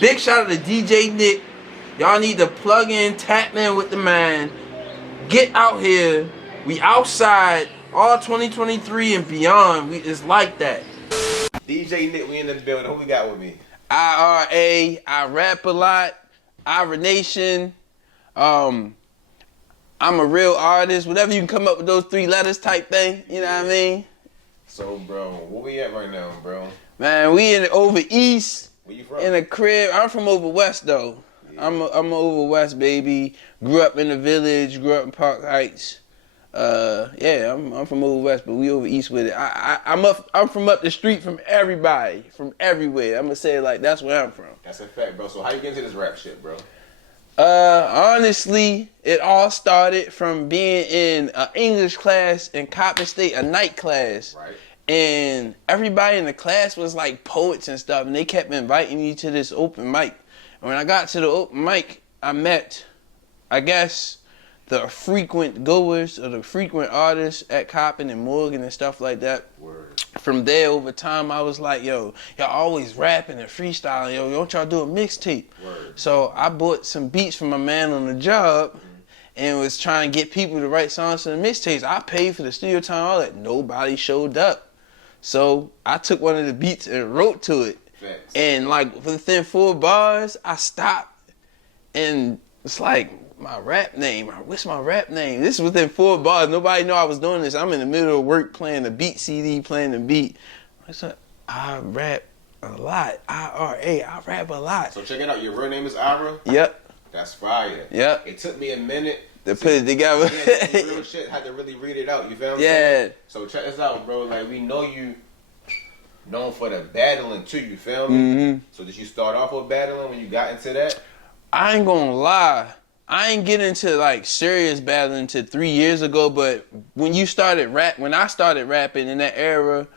Big shout out to DJ Nick. Y'all need to plug in, tap in with the man. Get out here. We outside all 2023 and beyond. It's like that. DJ Nick, we in the building. Who we got with me? IRA. I rap a lot. IRA Nation. I'm a real artist. Whatever you can come up with those 3 letters type thing. You know what I mean? So, bro, where we at right now, bro? Man, we in over east. Where you from? In a crib. I'm from over west though. Yeah. I'm a over west baby. Grew up in the village. Grew up in Park Heights. Yeah, I'm from over west, but we over east with it. I'm from up the street from everybody, from everywhere. I'm gonna say it like that's where I'm from. That's a fact, bro. So how you get into this rap shit, bro? Honestly, it all started from being in an English class in Coppin State, a night class. Right. And everybody in the class was like poets and stuff, and they kept inviting me to this open mic. And when I got to the open mic, I met, I guess, the frequent goers or the frequent artists at Coppin and Morgan and stuff like that. Word. From there, over time, I was like, yo, y'all always rapping and freestyling. Yo, don't y'all do a mixtape? So I bought some beats from my man on the job and was trying to get people to write songs for the mixtapes. I paid for the studio time, all that. Nobody showed up. So I took one of the beats and wrote to it. Facts. And like within 4 bars, I stopped. And it's like, my rap name. What's my rap name? This is within 4 bars. Nobody know I was doing this. I'm in the middle of work playing the beat CD, playing the beat. I said, I rap a lot. IRA. I rap a lot. So check it out. Your real name is Ira? Yep. That's fire. Yep. It took me a minute to put it together. Yeah, real shit. Had to really read it out. You feel what I'm saying? So check this out, bro. Like, we know you known for the battling too. You feel me? Mm-hmm. So did you start off with battling when you got into that? I ain't gonna lie. I ain't get into like serious battling until 3 years ago, but when I started rapping in that era,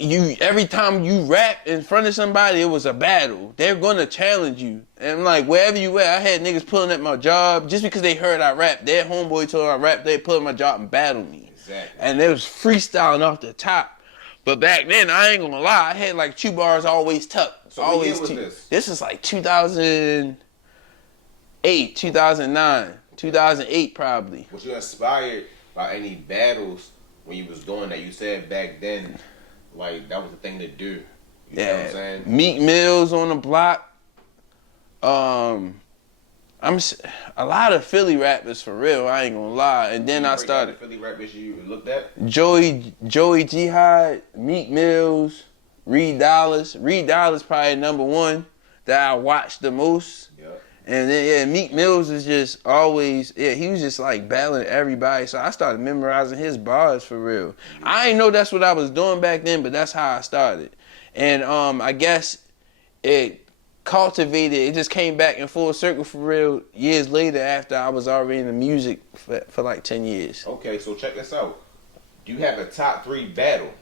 every time you rap in front of somebody, it was a battle. They're gonna challenge you. And like wherever you at, I had niggas pulling at my job just because they heard I rap. Their homeboy told I rap, they pull at my job and battle me. Exactly. And it was freestyling off the top. But back then, I ain't gonna lie, I had like 2 bars always tucked. So always what year was this? This is like 2008, 2009, 2008 probably. Was you inspired by any battles when you was doing that? You said back then, like, that was the thing to do. You know what I'm saying? Meek Mill's on the block. I'm a lot of Philly rappers for real. I ain't gonna lie. And then I started. The Philly rappers you looked at? Joey Jihad, Meek Mills, Reed Dollaz. Reed Dollaz probably #1 that I watched the most. Yep. And then Meek Mills is just always he was just like battling everybody. So I started memorizing his bars for real. Yeah. I ain't know that's what I was doing back then, but that's how I started. And I guess it just came back in full circle for real years later after I was already in the music for like 10 years. Okay, so check this out. Do you have a top 3 battle?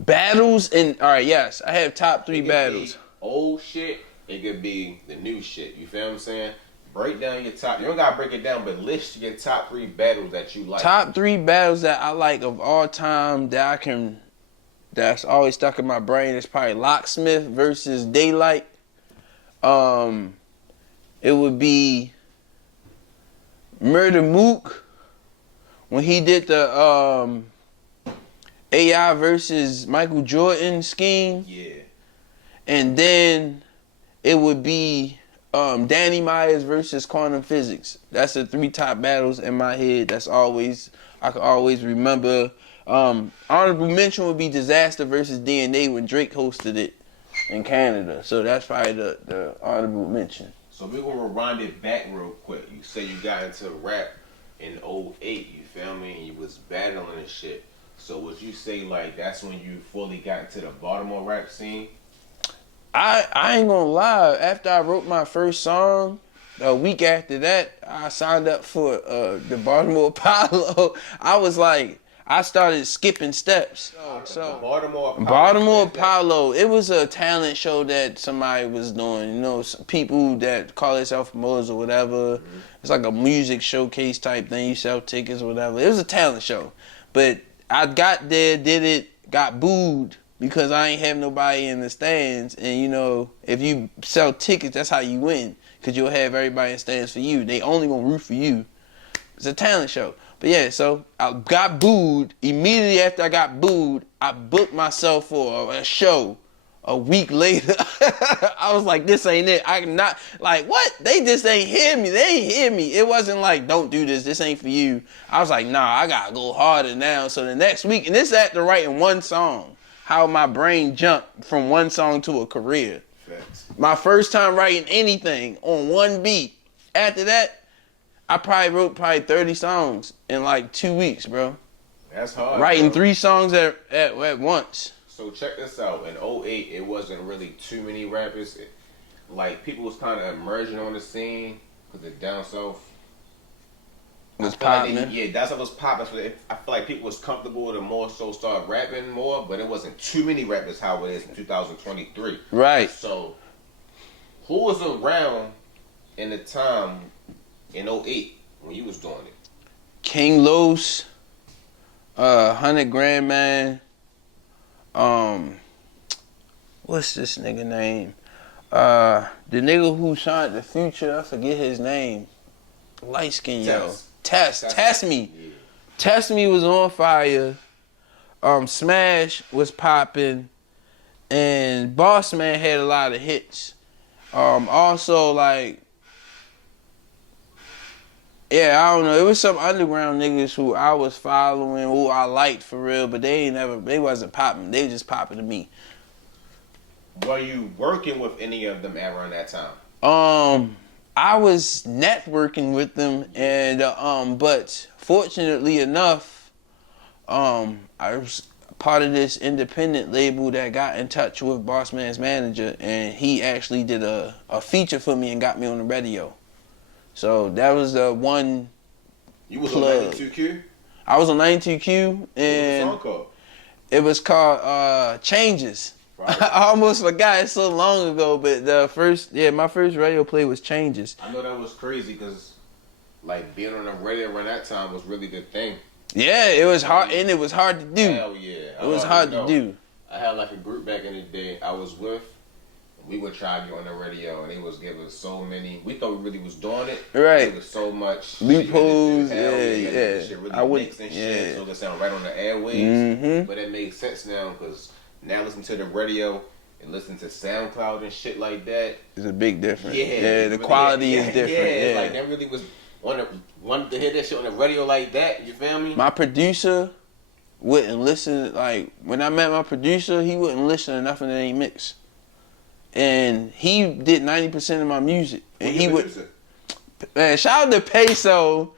Battles yes, I have top 3 battles. Old shit. It could be the new shit. You feel what I'm saying? Break down your top. You don't gotta break it down, but list your top 3 battles that you like. Top 3 battles that I like of all time that's always stuck in my brain is probably Locksmith versus Daylight. It would be Murder Mook when he did the AI versus Michael Jordan scheme. Yeah. And then it would be Danny Myers versus Quantum Physics. That's the 3 top battles in my head. I can always remember. Honorable mention would be Disaster versus DNA when Drake hosted it in Canada. So that's probably the honorable mention. So we're gonna rewind it back real quick. You say you got into rap in '08, you feel me? And you was battling and shit. So would you say like that's when you fully got into the Baltimore rap scene? I ain't gonna lie. After I wrote my first song, a week after that, I signed up for the Baltimore Apollo. I started skipping steps. So Baltimore Apollo. It was a talent show that somebody was doing. You know, some people that call themselves promoters or whatever. Mm-hmm. It's like a music showcase type thing. You sell tickets or whatever. It was a talent show, but I got there, did it, got booed because I ain't have nobody in the stands. And, you know, if you sell tickets, that's how you win, because you'll have everybody in the stands for you. They only gonna root for you. It's a talent show. But yeah, so I got booed. Immediately after I got booed, I booked myself for a show. A week later, I was like, this ain't it. I not like what? They just ain't hear me. They ain't hear me. It wasn't like, don't do this. This ain't for you. I was like, nah, I gotta go harder now. So the next week, and this after writing one song, how my brain jumped from one song to a career. Facts. My first time writing anything on one beat. After that, I probably wrote 30 songs in like 2 weeks, bro. That's hard. Writing bro. 3 songs at once. So check this out. In '08, it wasn't really too many rappers. Like, people was kind of emerging on the scene because the down south Was popping. Yeah, that's what was popping. I feel like people was comfortable to more so start rapping more, but it wasn't too many rappers how it is in 2023. Right. So, who was around in the time in '08 when you was doing it? King Los, 100 Grand Man. What's this nigga name? The nigga who signed the Future, I forget his name. Light skin, yo. Test Me. Yeah. Test Me was on fire. Smash was popping. And Boss Man had a lot of hits. Also, like, yeah, I don't know. It was some underground niggas who I was following, who I liked for real, but they wasn't popping. They just popping to me. Were you working with any of them around that time? I was networking with them, and but fortunately enough, I was part of this independent label that got in touch with Boss Man's manager, and he actually did a feature for me and got me on the radio. So that was the one. You was plug. on 92Q? I was on 92Q, What was and the song called? it was called Changes. Right. I almost forgot, it's so long ago, but my first radio play was Changes. I know that was crazy because, like, being on the radio around that time was really the thing. Yeah, it was hard, and it was hard to do. Hell yeah. It was hard to do. I had like a group back in the day I was with. We would try to get on the radio, and they was giving so many. We thought we really was doing it. Right. There was so much Loopholes, shit. Hell, yeah. Shit really I would, mixed and yeah. shit, so it could sound right on the airwaves. Mm-hmm. But it makes sense now because now listen to the radio and listen to SoundCloud and shit like that. It's a big difference. Yeah, the quality is different. Yeah, like that really was wanted to hear that shit on the radio like that. You feel me? My producer wouldn't listen. Like when I met my producer, he wouldn't listen to nothing that ain't mixed. And he did 90% of my music. And he would, man, shout out to Peso.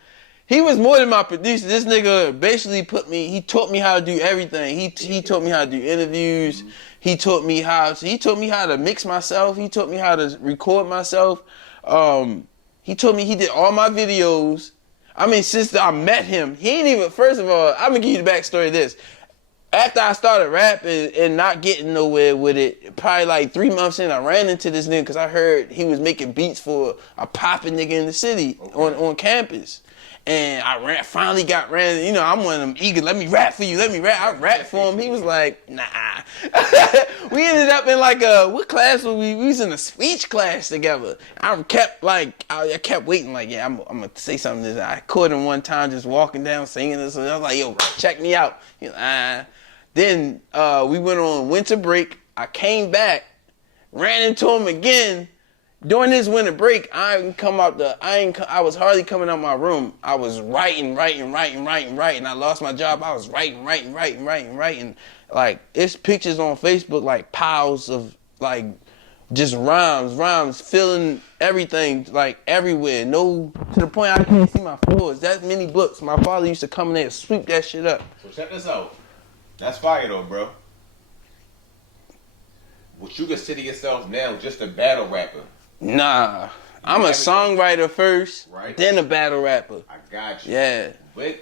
He was more than my producer. This nigga basically he taught me how to do everything. He taught me how to do interviews. Mm-hmm. He taught me how to mix myself. He taught me how to record myself. He told me he did all my videos. I mean, since I met him, he ain't even, first of all, I'm gonna give you the backstory of this. After I started rapping and not getting nowhere with it, probably like 3 months in, I ran into this nigga because I heard he was making beats for a poppin' nigga in the city on campus. And I finally got ran. You know, I'm one of them eager. Let me rap for you. Let me rap. I rapped for him. He was like, nah. We ended up in like what class were we? We was in a speech class together. I kept waiting. Like, yeah, I'm gonna say something. This I caught him one time just walking down singing this. And I was like, yo, check me out. Then we went on winter break. I came back, ran into him again. During this winter break, I was hardly coming out my room. I was writing. I lost my job. I was writing. Like, it's pictures on Facebook, like piles of like just rhymes filling everything, like everywhere. No, to the point I can't see my floors. That many books. My father used to come in there and sweep that shit up. So check this out. That's fire though, bro. Would you consider yourself now just a battle rapper? Nah, I'm a songwriter first, right? Then a battle rapper. I got you. Yeah. But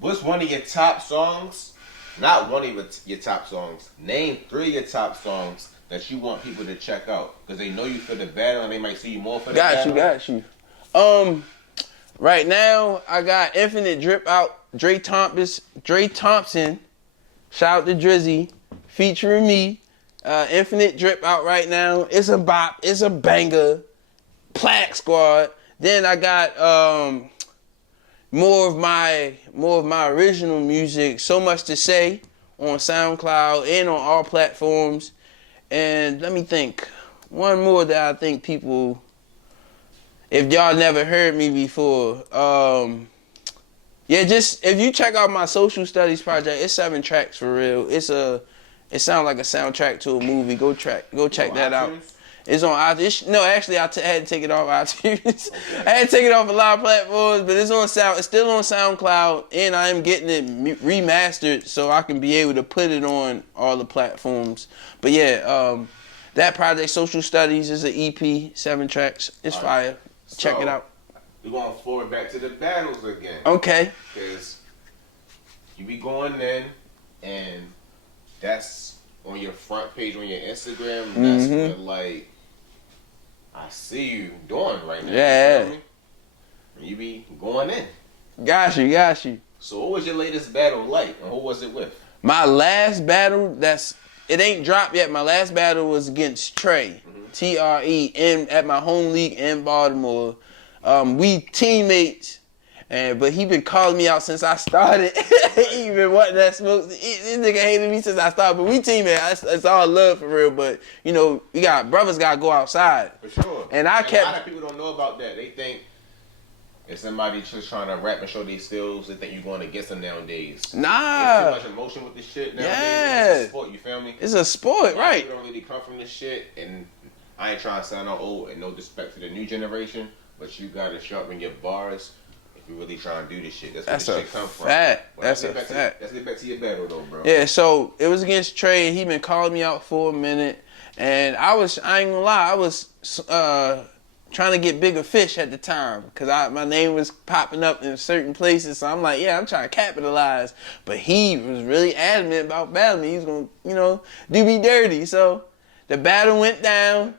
what's one of your top songs? Not one of your top songs. Name 3 of your top songs that you want people to check out because they know you for the battle and they might see you more for the battle. Got you. Right now I got Infinite Drip out. Dre Thompson. Shout out to Drizzy. featuring me. Infinite Drip out right now. It's a bop. It's a banger. Plaque Squad. Then I got more of my original music. So Much to Say on SoundCloud and on all platforms. And let me think. One more that I think people, if y'all never heard me before, yeah, just if you check out my social studies project, it's 7 tracks for real. It sounds like a soundtrack to a movie. Go check that out. It's on iTunes. No, actually, I had to take it off iTunes. Okay. I had to take it off a lot of platforms, but it's still on SoundCloud, and I am getting it remastered so I can be able to put it on all the platforms. But yeah, that project, Social Studies, is an EP, 7 tracks. It's fire. Check it out. We're going forward back to the battles again. Okay. Because you be going in, and that's on your front page on your Instagram. And that's what, like, I see you doing right now. Yeah. You be going in. Got you. So what was your latest battle like, and who was it with? My last battle, it ain't dropped yet. My last battle was against Trey, TRE, at my home league in Baltimore. We teammates, but he been calling me out since I started. He been wanting that smoke. This nigga hated me since I started, but we teammates. It's all love for real. But you know, brothers gotta go outside. For sure. And a lot of people don't know about that. They think if somebody just trying to rap and show their skills, they think you're going against them nowadays. Nah. There's too much emotion with this shit nowadays. Yeah. It's a sport, you feel me? It's a sport, right? People don't really come from this shit, and I ain't trying to sound no old and no disrespect to the new generation, but you gotta sharpen your bars if you really trying to do this shit. That's where this shit come from. That's a fact. Let's get back to your battle though, bro. Yeah, so it was against Trey, and he been calling me out for a minute, and I ain't gonna lie, I was trying to get bigger fish at the time, because my name was popping up in certain places, so I'm like, yeah, I'm trying to capitalize, but he was really adamant about battling me. He was gonna, do me dirty, so the battle went down.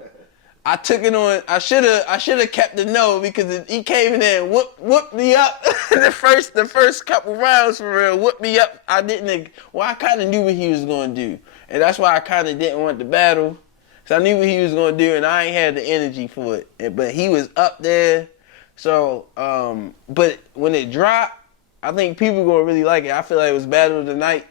I took it on. I should have kept the no, because he came in there and whooped me up the first couple rounds for real. Whooped me up. I kind of knew what he was gonna do, and that's why I kind of didn't want the battle, because I knew what he was gonna do, and I ain't had the energy for it. But he was up there, so but when it dropped, I think people gonna really like it. I feel like it was battle of the night.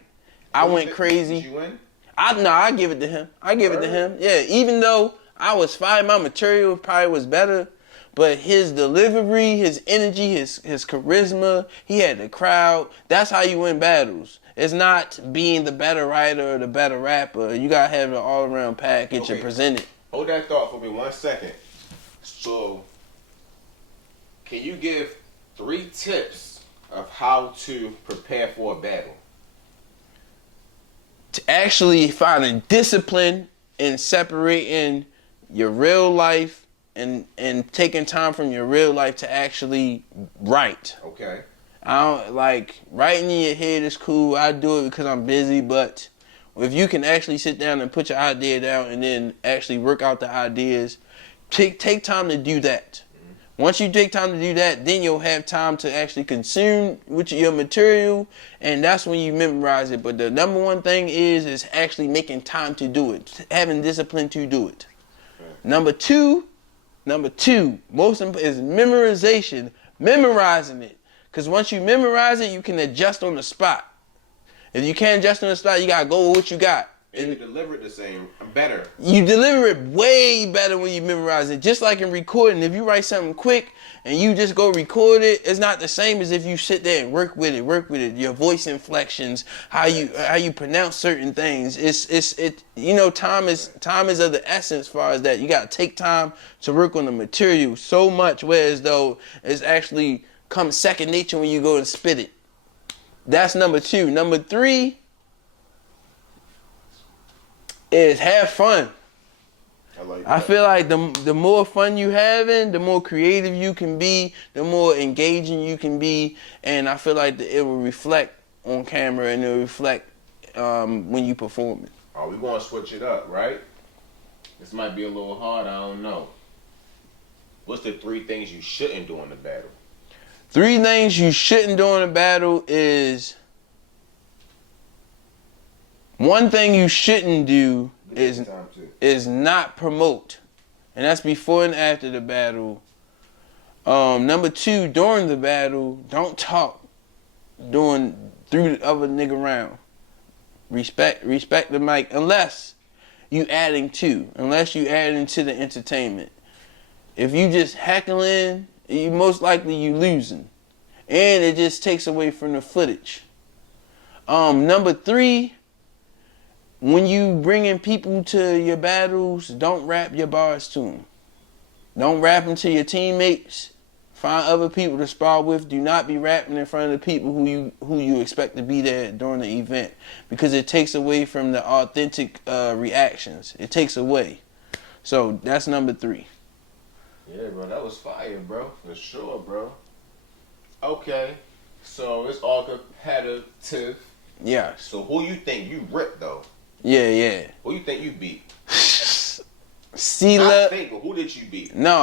I went crazy. Did you win? I give it to him. It to him. Yeah, even though I was fine, my material probably was better, but his delivery, his energy, his charisma, he had the crowd. That's how you win battles. It's not being the better writer or the better rapper. You gotta have an all-around package and present it. Hold that thought for me 1 second. So, can you give 3 tips of how to prepare for a battle? To actually finding discipline and separating your real life and taking time from your real life to actually write. Okay. I don't like writing in your head is cool. I do it because I'm busy, but if you can actually sit down and put your idea down and then actually work out the ideas, take time to do that. Once you take time to do that, then you'll have time to actually consume your material, and that's when you memorize it. But the number one thing is actually making time to do it, having discipline to do it. Number two, most important is memorization, memorizing it. Because once you memorize it, you can adjust on the spot. If you can't adjust on the spot, you got to go with what you got. And you deliver it the same, better. You deliver it way better when you memorize it. Just like in recording, if you write something quick and you just go record it, it's not the same as if you sit there and work with it. Your voice inflections, how you pronounce certain things. Time is of the essence as far as that. You got to take time to work on the material so much, whereas though it's actually comes second nature when you go and spit it. That's number 2. Number 3 is have fun. I feel like the more fun you having, the more creative you can be, the more engaging you can be, and I feel like it will reflect on camera and it will reflect when you perform it. Oh, we gonna switch it up, right? This might be a little hard, I don't know. What's the 3 things you shouldn't do in the battle? 3 things you shouldn't do in a battle is One thing you shouldn't do is Time too. not promote, and that's before and after the battle. Number 2, during the battle, don't talk through the other nigga round. Respect the mic unless you adding to the entertainment. If you just heckling, you most likely you losing, and it just takes away from the footage. Number 3, when you bringing people to your battles, don't rap your bars to them. Don't rap them to your teammates. Find other people to spar with. Do not be rapping in front of the people who you expect to be there during the event, because it takes away from the authentic reactions. It takes away. So that's number 3. Yeah, bro, that was fire, bro. For sure, bro. Okay, so it's all competitive. Yeah. So who you think you ripped though? Yeah. Who you think you beat? C-Love. Who did you beat? No,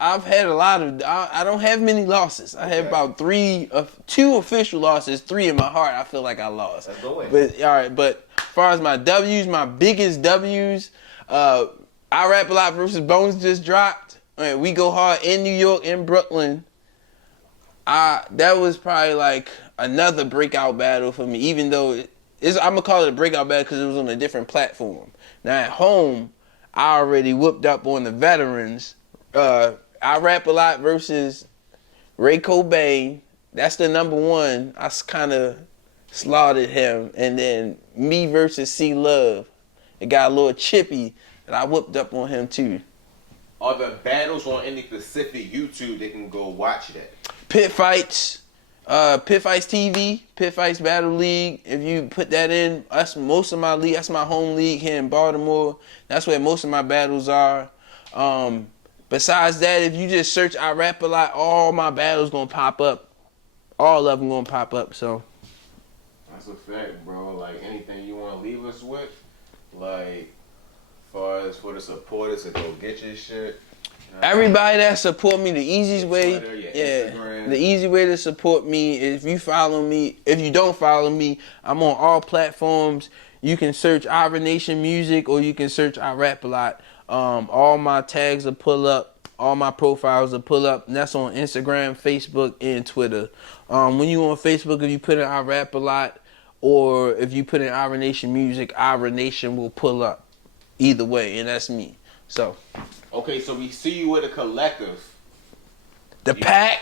I've had a lot of. I don't have many losses. I have about 2 official losses. 3 in my heart. I feel like I lost. Let's go in. But all right. But as far as my W's, my biggest W's, I Rap A Lot versus Bones just dropped. We go hard in New York, in Brooklyn. That was probably like another breakout battle for me. Even though I'm gonna call it a breakout battle because it was on a different platform. Now at home, I already whooped up on the veterans. I Rap A Lot versus Ray Cobain. That's the number 1. I kind of slaughtered him. And then me versus C-Love. It got a little chippy, and I whooped up on him too. Are the battles on any specific YouTube they can go watch that? Pit Fights. Pit Fights TV, Pit Fights Battle League. If you put that in, that's most of my league. That's my home league here in Baltimore. That's where most of my battles are. Besides that, if you just search I Rap A Lot, all my battles gonna pop up. All of them gonna pop up. So that's a fact, bro. Like anything you want to leave us with, like, as far as for the supporters to go get your shit. Everybody that support me, the easiest way, Twitter, Instagram. The easy way to support me is if you follow me. If you don't follow me, I'm on all platforms. You can search Ira Nation Music, or you can search I Rap A Lot. All my tags will pull up. All my profiles will pull up. And that's on Instagram, Facebook, and Twitter. When you on Facebook, if you put in I Rap A Lot, or if you put in Ira Nation Music, Ira Nation will pull up. Either way, and that's me. So. Okay, so we see you with a collective. The Pack?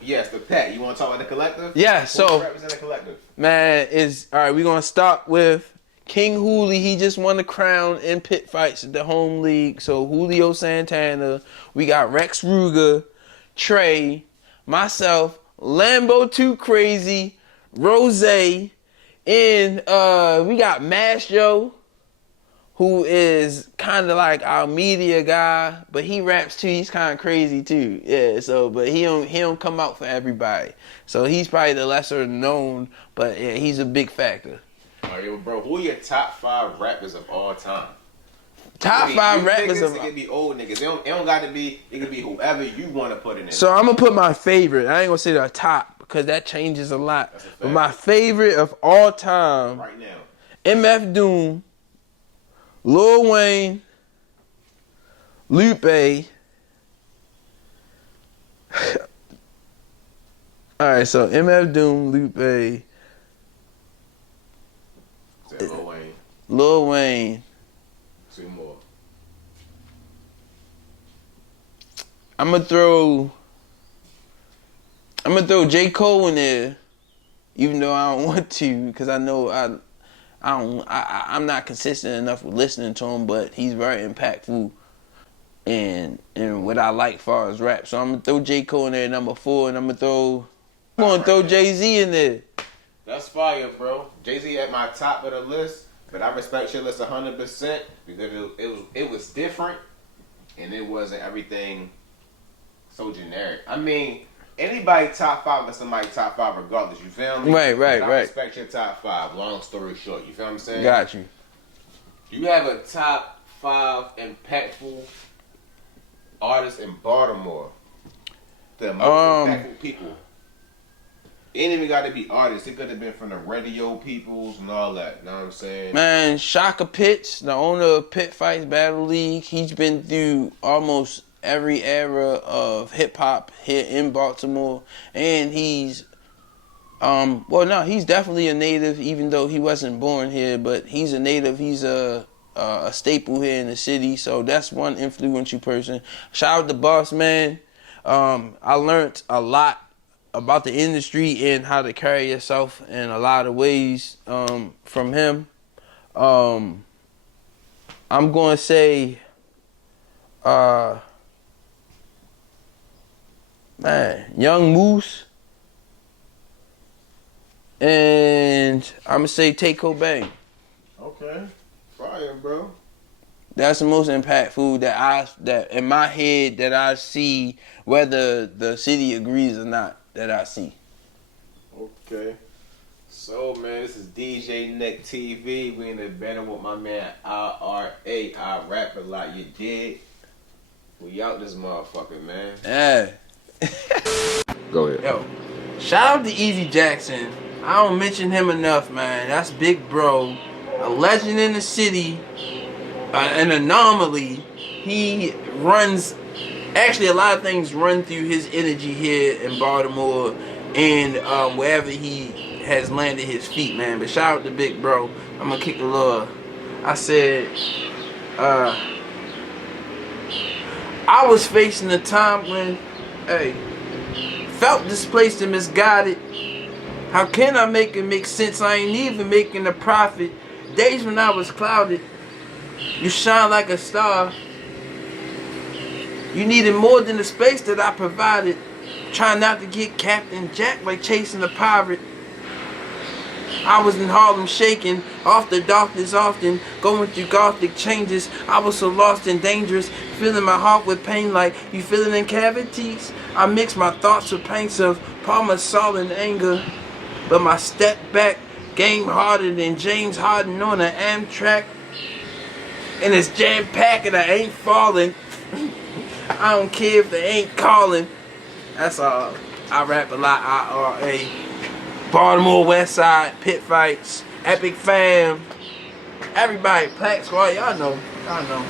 Yes, the Pack. You want to talk about the collective? Yeah, so. Who represent the collective? Man, alright, we're going to start with King Hooli. He just won the crown in Pit Fights at the home league. So, Julio Santana. We got Rex Ruger, Trey, myself, Lambo Too Crazy, Rose, and we got Mastro, who is kind of like our media guy, but he raps too. He's kind of crazy too. Yeah. So, but he don't come out for everybody. So he's probably the lesser known, but yeah, he's a big factor. All right, bro. Who are your top 5 rappers of all time? Top 5 rappers of. It could be old niggas. It don't got to be. It could be whoever you want to put in there. So I'm gonna put my favorite. I ain't gonna say the top because that changes a lot. But my favorite of all time, right now, MF Doom, Lil Wayne, Lupe. Alright, so MF Doom, Lupe. Lil Wayne. Lil Wayne. 2 more. I'm gonna throw J. Cole in there, even though I don't want to, because I know I'm not consistent enough with listening to him, but he's very impactful in what I like as far as rap. So I'm gonna throw J. Cole in there, number 4, and I'm gonna throw Jay-Z in there. That's fire, bro. Jay-Z at my top of the list, but I respect your list 100% because it was different and it wasn't everything so generic. I mean, anybody top 5 is somebody top 5 regardless, you feel me? Right. I respect your top 5, long story short, you feel what I'm saying? Got you. You have a top 5 impactful artists in Baltimore. The most impactful people. ain't even got to be artists. It could have been from the radio peoples and all that. You know what I'm saying? Man, Shaka Pitts, the owner of Pit Fights Battle League, he's been through almost every era of hip hop here in Baltimore, and he's well, no, he's definitely a native, even though he wasn't born here. But he's a native. He's a staple here in the city. So that's one influential person. Shout out to Boss Man. I learned a lot about the industry and how to carry yourself in a lot of ways from him. I'm going to say, Young Moose. And I'm going to say Take Cobain. Okay. Fire, bro. That's the most impactful that in my head that I see, whether the city agrees or not, that I see. Okay. So, man, this is DJ Neck TV. We in the battle with my man IRA. I rap a lot, you dig? We out this motherfucker, man. Yeah. Go ahead. Yo, shout out to Easy Jackson. I don't mention him enough, man. That's big bro. A legend in the city. An anomaly. He runs... Actually, a lot of things run through his energy here in Baltimore and wherever he has landed his feet, man. But shout out to big bro. I'm going to kick a little... I said... I was facing a time when... Hey... Felt displaced and misguided. How can I make it make sense? I ain't even making a profit. Days when I was clouded, you shine like a star. You needed more than the space that I provided. Trying not to get Captain Jack like chasing a pirate. I was in Harlem shaking, off the darkness often, going through gothic changes. I was so lost and dangerous, filling my heart with pain like you feeling in cavities. I mix my thoughts with paints of Parmesan and anger. But my step back game harder than James Harden on an Amtrak. And it's jam-packed and I ain't falling. I don't care if they ain't calling. That's all. I rap a lot, IRA. Baltimore West Side, Pit Fights, Epic Fam. Everybody, Plaque Squad, y'all know. Y'all know.